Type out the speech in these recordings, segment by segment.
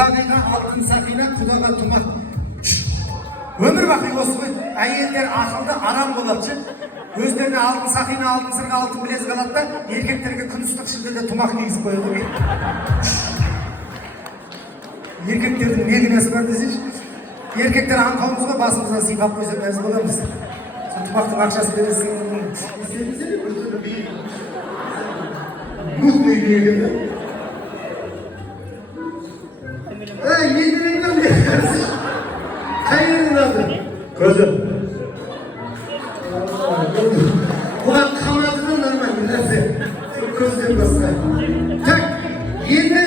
Құдағайға алтын сақина, құдаға тұмақ. Өмір бақи осы ғой. Әйелдер ақылды арам болады. Өздеріне алтын сақина, алтын сырға, алтын білез қалады да, еркектерге күн ыстық шілдеде тұмақ кигізіп қояды. Еркектердің не кінәсі бар десейші? Еркектер аңқауымыз ғой, басымыздан сыйпап қойса мәз боламыз. Тұмақтың ақшасын бересің. Мұхты үйдегі. Елдеріңді білесіз. Қайырын алды? Көзім. Бұған қамадыдан нормальный нәрсе. Көзден басқа. Так, енді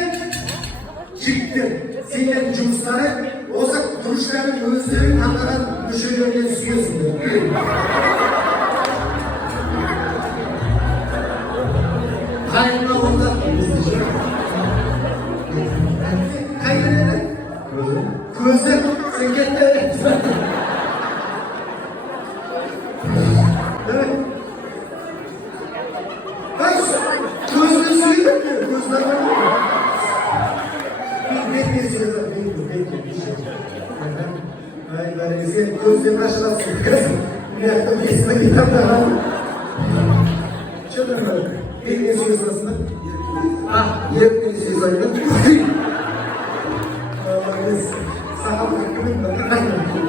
жігіттер, сендердің жұмыстары осы тұрыштарын өздерін аңғаран мүшелерінен сүйесіңдер. Қайырына онда қайырына көзі сен кетті. Көзді сүйді көзді сен көзден ашыласың. Мен есіме кетамдаған. Шыдыр бар. Бетіне сөз басында. Ертіне сөз айдан. Сағалға күнім бар.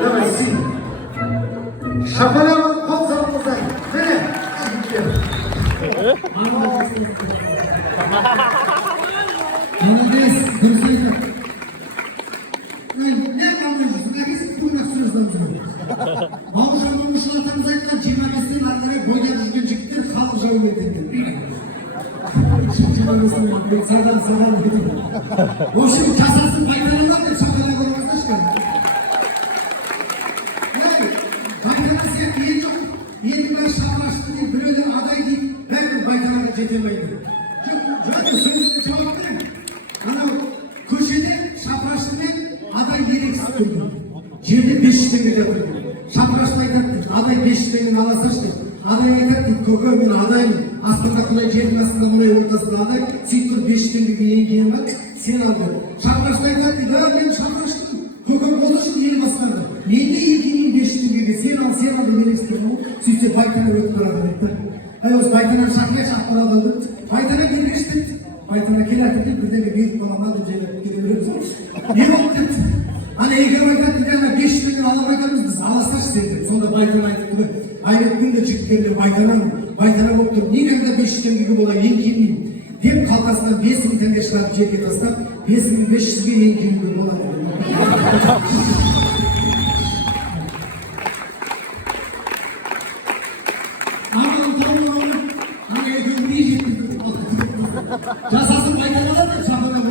Давай сүй. Шапалауын қол салыңыздар. Міне. Молодец, дұрыс. Бауыржан Момышұлы айтқан 25-тен ары бойда жүрген жігіттер халық жауы етеді. Саған етеді. В общем, жасасын байтанылар деп шақырған болмасына шығар. Байтанға сияқты ел жоқ. Енді бір шапырашты дейді, біреулер адай дейді, бәрібір байтанға жете алмайды. Жоқ, сөзіне жауап беремін. Анау көшеде шапырашты мен адай ерексіз тұрды. Жерде 500 теңге жатыр. Шапырашты айтады, адай 500 теңгені ала салшы. Адай айтады, көке мен адаймын. Астында құлай жердің астында мұнай ортасында адай, сөйтіп 500 теңгеге ең бар, сен алды. Шапырашты айтады, мен шапыраштым. Көке болышын ел басқарды. Менде екенін 500 теңгеге сен алды ерексіз тұрды. Сөйтсе байтана өтіп барады дейді. Осы байтананы шақырып шақпар алды. Байтана келгеш дейді. Байтана кел айтып бірдеңе беріп қалама деп жайлап келе береміз. Не болды дейді. Ана егер айтады дейді, 500 теңгені алып айтамыз, біз аласташы сен. Сонда байтана айтып тұр. Айрет күнде жігіттеріне байтана болып тұр. Негерде 500 теңгеге бола ең кемеймін. Деп қалқасынан 5000 теңге шығарып жерге тастап, 5500-ге ең кемеймін болады. Жасасын байтаналар деп шақырып